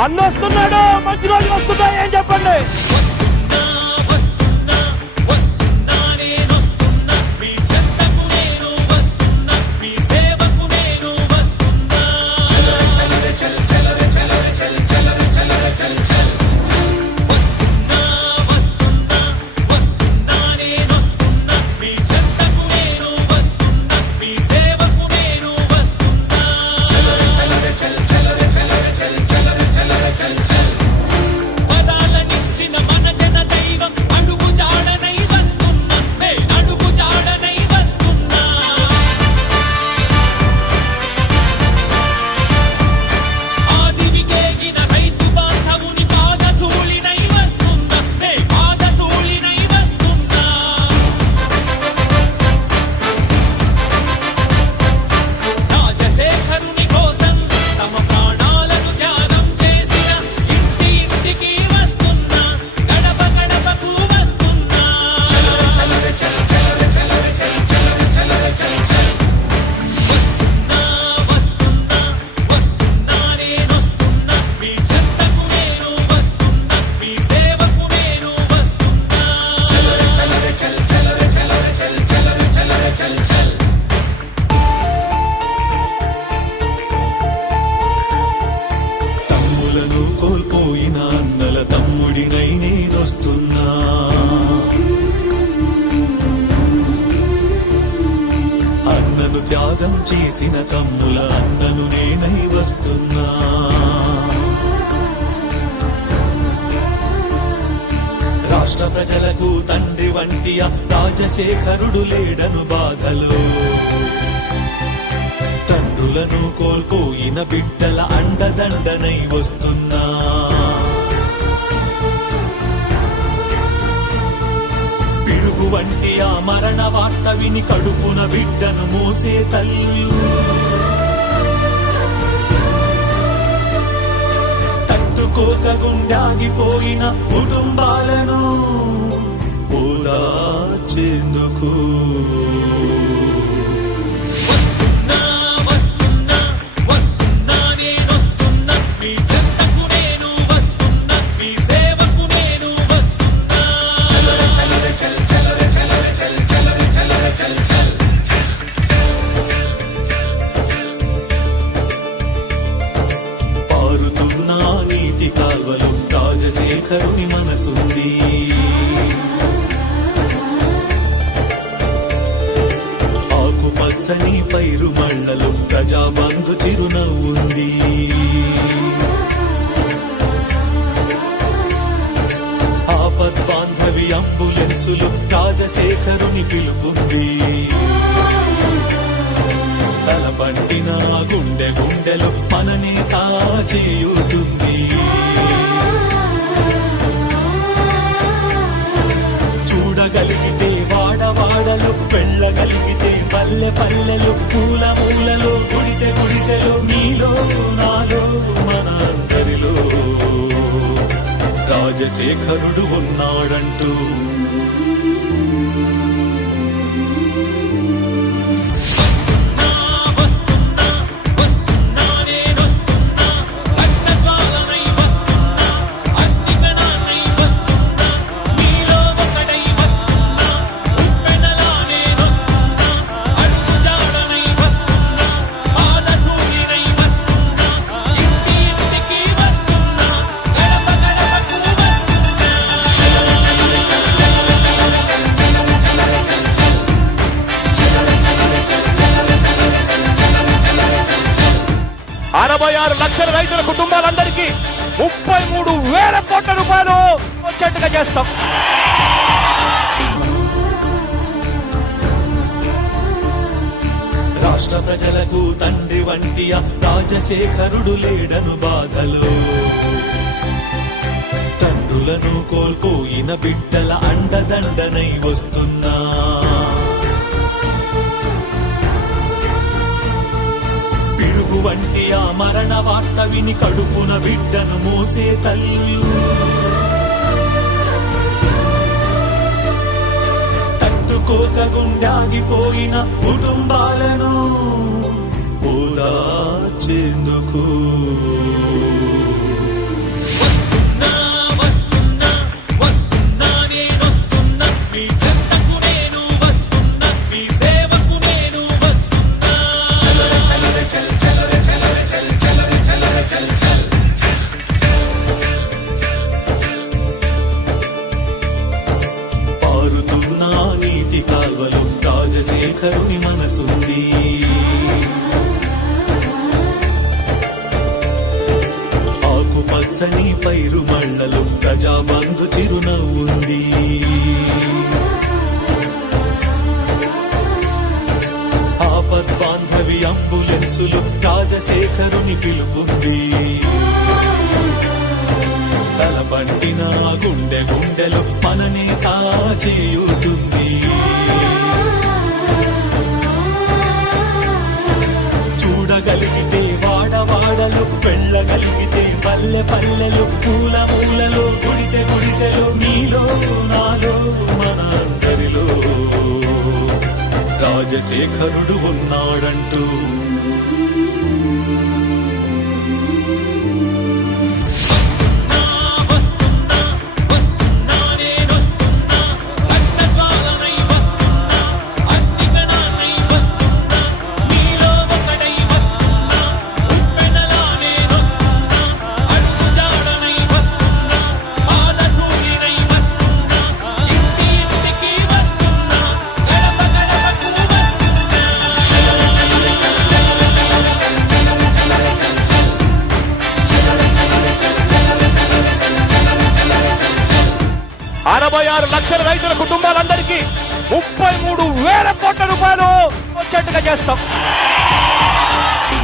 అన్న వస్తున్నాడు, మంచి రోజు వస్తున్నాయి ఏం చెప్పండి. త్యాగం చేసిన తమ్ముల అన్నను నేనై వస్తున్నా. రాష్ట్ర ప్రజలకు తండ్రి వంటి రాజశేఖరుడు లేడను బాధలో, తండ్రులను కోల్పోయిన బిడ్డల అండదండనై వస్తున్నా. పిడుగు వంటి ఆ మరణ వార్త విని కడుపున బిడ్డను మోసే తల్లులు, తట్టుకోక గుండాగిపోయిన కుటుంబాలను ఓదార్చేందుకు కాల్వలో రాజశేఖరుని మనసుంది. ఆకుపచ్చని పైరు మళ్ళలో ప్రజాబంధు చిరునవ్వుంది. ఆపద్బాంధవి అంబులెన్సులు రాజశేఖరుని పిలుపుంది. తలపట్టిన గుండె గుండెలు మననే కాచేయుతుంది. చూడగలిగితే వాడవాడలు, వెళ్ళగలిగితే పల్లె పల్లెలు, పూల పూలలో, గుడిసె గుడిసెలు, నీలో నాలో మన అందరిలో రాజశేఖరుడు ఉన్నాడంటూ. లక్షల రైతుల కుటుంబాలందరికీ 33,000 కోట్ల రూపాయలు వచ్చేట్టుగా చేస్తాం. రాష్ట్ర ప్రజలకు తండ్రి వంటి రాజశేఖరుడు లేడను బాధలో, తండ్రులను కోల్పోయిన బిడ్డల అండదండనై వస్తున్నా. పిడుగు వంటి ఆ మరణ వార్త విని కడుపున బిడ్డను మోసే తల్లులు, తట్టుకోక గుండాగిపోయిన కుటుంబాలను ఓదార్చేందుకు పచ్చని పైరు మళ్ళలో ప్రజాబంధు చిరునవ్వుంది. ఆపద్బాంధవి అంబులెన్సులు రాజశేఖరుని పిలుపుంది. తలపట్టిన గుండె గుండెలు మననే చేయుతుంది. చూడగలిగితే వాడవాడలు, వెళ్ళగలిగితే పల్లె పల్లెలు, పూల మూలలో గుడిసె గుడిసెలు, నీలో నాలో మన అందరిలో రాజశేఖరుడు ఉన్నాడంటూ. అరవై 66 లక్షల రైతుల కుటుంబాలందరికీ 33,000 కోట్ల రూపాయలు వచ్చేట్టుగా చేస్తాం.